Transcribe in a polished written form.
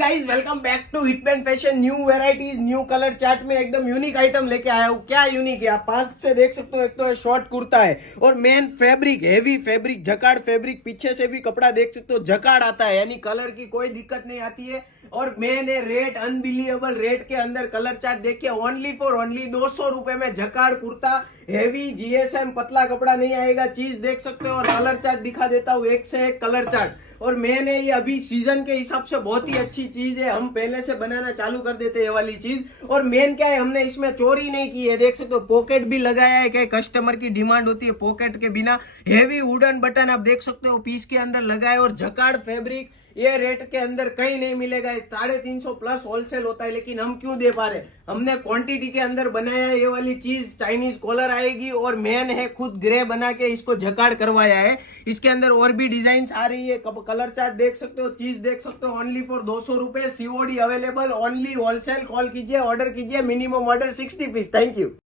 Guys, welcome back to Hitman fashion. New varieties, new colour chart में एकदम unique item लेके आया हूँ। क्या यूनिक है आप पास से देख सकते हो। एक तो है शॉर्ट कुर्ता है और main fabric, heavy fabric, jacquard fabric. पीछे से भी कपड़ा देख सकते हो, जकार्ड आता है, यानी कलर की कोई दिक्कत नहीं आती है। और मेन है रेट, अनबिलीवेबल रेट के अंदर कलर चार्ट देखिए। ओनली फॉर ओनली 200 रुपए में जकार्ड कुर्ता, हेवी जीएसएम, पतला कपड़ा नहीं आएगा। चीज देख सकते हो और कलर चार्ट दिखा देता हूँ, एक से एक कलर चार्ट। और मैंने ये अभी सीजन के हिसाब से बहुत ही अच्छी चीज है, हम पहले से बनाना चालू कर देते हैं ये वाली चीज। और मेन क्या है, हमने इसमें चोरी नहीं की है, देख सकते हो पॉकेट भी लगाया है। क्या कस्टमर की डिमांड होती है पॉकेट के बिना। हेवी वुडन बटन आप देख सकते हो पीस के अंदर लगाए। और जकार्ड फैब्रिक ये रेट के अंदर कहीं नहीं मिलेगा। 350 प्लस होलसेल होता है, लेकिन हम क्यों दे पा रहे, हमने क्वांटिटी के अंदर बनाया है ये वाली चीज। चाइनीज कॉलर आएगी और मेन है खुद ग्रे बना के इसको जकार्ड करवाया है। इसके अंदर और भी डिजाइन आ रही है, कलर चार्ट देख सकते हो, चीज देख सकते हो। ओनली फॉर 200 रुपए, COD available, only wholesale. Call कीजिए, ऑर्डर कीजिए, minimum order 60 piece. Thank you.